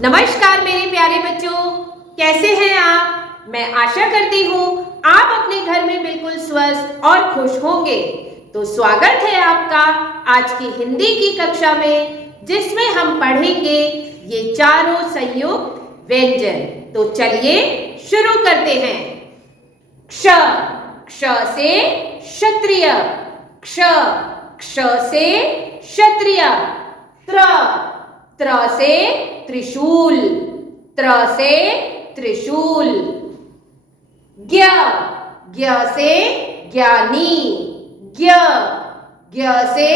नमस्कार मेरे प्यारे बच्चों, कैसे हैं आप? मैं आशा करती हूँ आप अपने घर में बिल्कुल स्वस्थ और खुश होंगे। तो स्वागत है आपका आज की हिंदी की कक्षा में, जिसमें हम पढ़ेंगे ये चारों संयुक्त व्यंजन। तो चलिए शुरू करते हैं। क्ष, क्ष से क्षत्रिय, क्ष, क्ष से क्षत्रिय। त्र, त्र से त्रिशूल, त्र से त्रिशूल। ज्ञ, ज्ञ से ज्ञानी, ज्ञ, ज्ञ से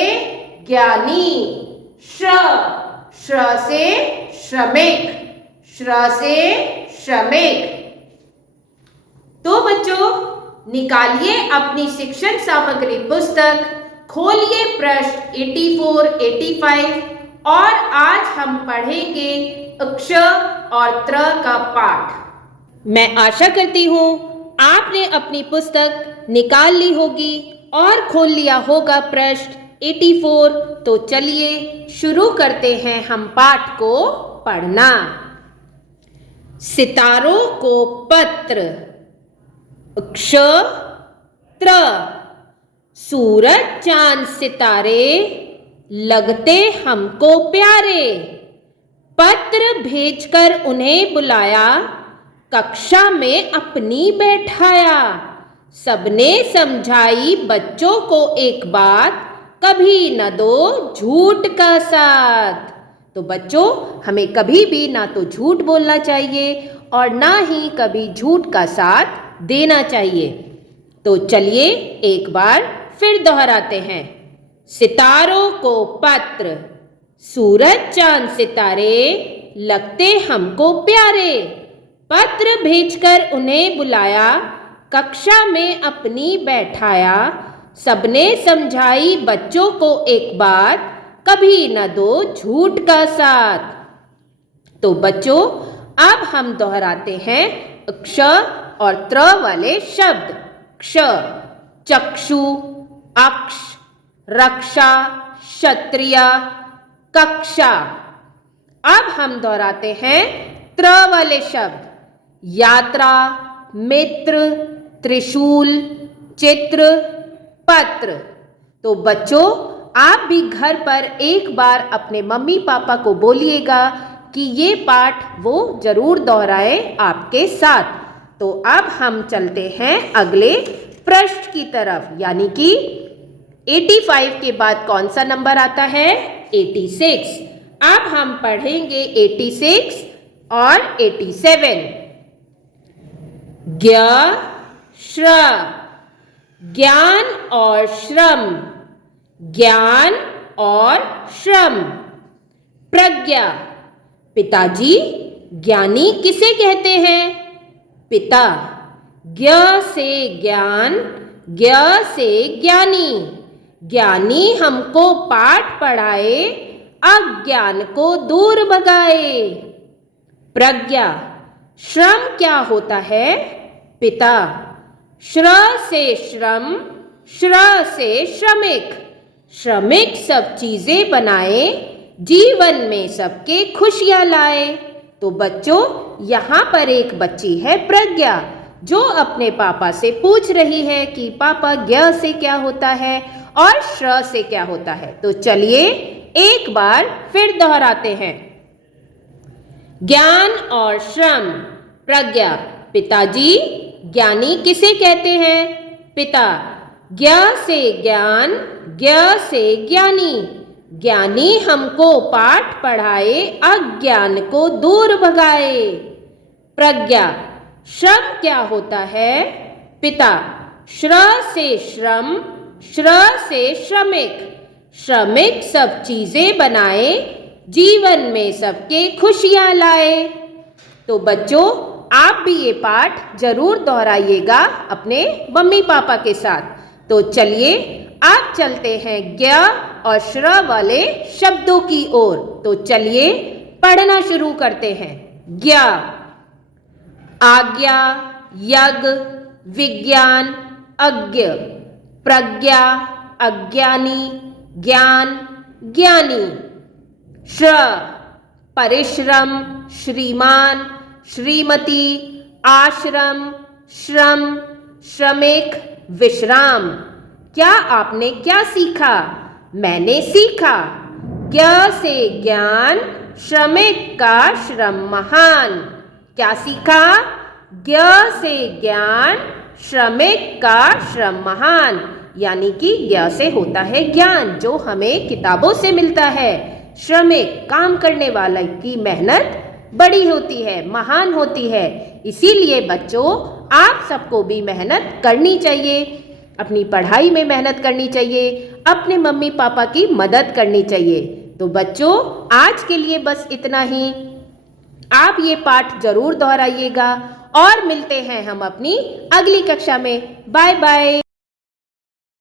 ज्ञानी। श्र, श्र से श्रमिक, श्र से श्रमिक। तो बच्चों, निकालिए अपनी शिक्षण सामग्री पुस्तक, खोलिए पृष्ठ 84, 85 और आज हम पढ़ेंगे क्ष और त्र का पाठ। मैं आशा करती हूँ आपने अपनी पुस्तक निकाल ली होगी और खोल लिया होगा पृष्ठ 84। तो चलिए शुरू करते हैं हम पाठ को पढ़ना। सितारों को पत्र, क्ष त्र। सूरज चांद सितारे लगते हमको प्यारे, पत्र भेजकर उन्हें बुलाया, कक्षा में अपनी बैठाया। सबने समझाई बच्चों को एक बात, कभी न दो झूठ का साथ। तो बच्चों, हमें कभी भी ना तो झूठ बोलना चाहिए और ना ही कभी झूठ का साथ देना चाहिए। तो चलिए एक बार फिर दोहराते हैं। सितारों को पत्र, सूरज चांद सितारे लगते हमको प्यारे, पत्र भेजकर उन्हें बुलाया, कक्षा में अपनी बैठाया। सबने समझाई बच्चों को एक बात, कभी न दो झूठ का साथ। तो बच्चों, अब हम दोहराते हैं क्ष और त्र वाले शब्द। क्ष, चक्षु, अक्ष, रक्षा, क्षत्रिय, कक्षा। अब हम दोहराते हैं त्र वाले शब्द। यात्रा, मित्र, त्रिशूल, चित्र, पत्र। तो बच्चों, आप भी घर पर एक बार अपने मम्मी पापा को बोलिएगा कि ये पाठ वो जरूर दोहराएं आपके साथ। तो अब हम चलते हैं अगले पृष्ठ की तरफ, यानी कि 85 के बाद कौन सा नंबर आता है? 86। अब हम पढ़ेंगे 86 और 87। ज्ञ, श्र, ज्ञान और श्रम, ज्ञान और श्रम। प्रज्ञा, पिताजी ज्ञानी किसे कहते हैं? पिता। ज्ञ से ज्ञान, ज्ञ से ज्ञानी, ज्ञानी हमको पाठ पढ़ाए, अज्ञान को दूर भगाए। प्रज्ञा, श्रम क्या होता है? पिता। श्र से श्रम, श्र से श्रमिक, श्रमिक सब चीजें बनाए, जीवन में सबके खुशियां लाए। तो बच्चों, यहाँ पर एक बच्ची है प्रज्ञा, जो अपने पापा से पूछ रही है कि पापा ज्ञ से क्या होता है और श्र से क्या होता है। तो चलिए एक बार फिर दोहराते हैं। ज्ञान और श्रम। प्रज्ञा, पिताजी ज्ञानी किसे कहते हैं? पिता। ज्ञ से ज्ञान, ज्ञ से ज्ञानी, ज्ञानी हमको पाठ पढ़ाए, अज्ञान को दूर भगाए। प्रज्ञा, श्रम क्या होता है? पिता। श्र से श्रम, श्र से श्रमिक, श्रमिक सब चीजें बनाए, जीवन में सबके खुशियां लाए। तो बच्चों, आप भी ये पाठ जरूर दोहराइएगा अपने मम्मी पापा के साथ। तो चलिए आप चलते हैं ज्ञ और श्र वाले शब्दों की ओर। तो चलिए पढ़ना शुरू करते हैं। ज्ञ, आज्ञा, यज्ञ, विज्ञान, अज्ञ। प्रज्ञा, अज्ञानी, ज्ञान, ज्ञानी। श्र, परिश्रम, श्रीमान, श्रीमती, आश्रम, श्रम, श्रमिक, विश्राम। क्या आपने क्या सीखा? मैंने सीखा ज्ञ से ज्ञान, श्रमिक का श्रम महान। क्या सीखा? ज्ञ से ज्ञान, श्रमिक का श्रम महान। यानी कि ज्ञ से होता है ज्ञान जो हमें किताबों से मिलता है। श्रमिक काम करने वाला की मेहनत बड़ी होती है, महान होती है। इसीलिए बच्चों, आप सबको भी मेहनत करनी चाहिए, अपनी पढ़ाई में मेहनत करनी चाहिए, अपने मम्मी पापा की मदद करनी चाहिए। तो बच्चों, आज के लिए बस इतना ही। आप ये पाठ जरूर दोहराइएगा और मिलते हैं हम अपनी अगली कक्षा में। Bye bye.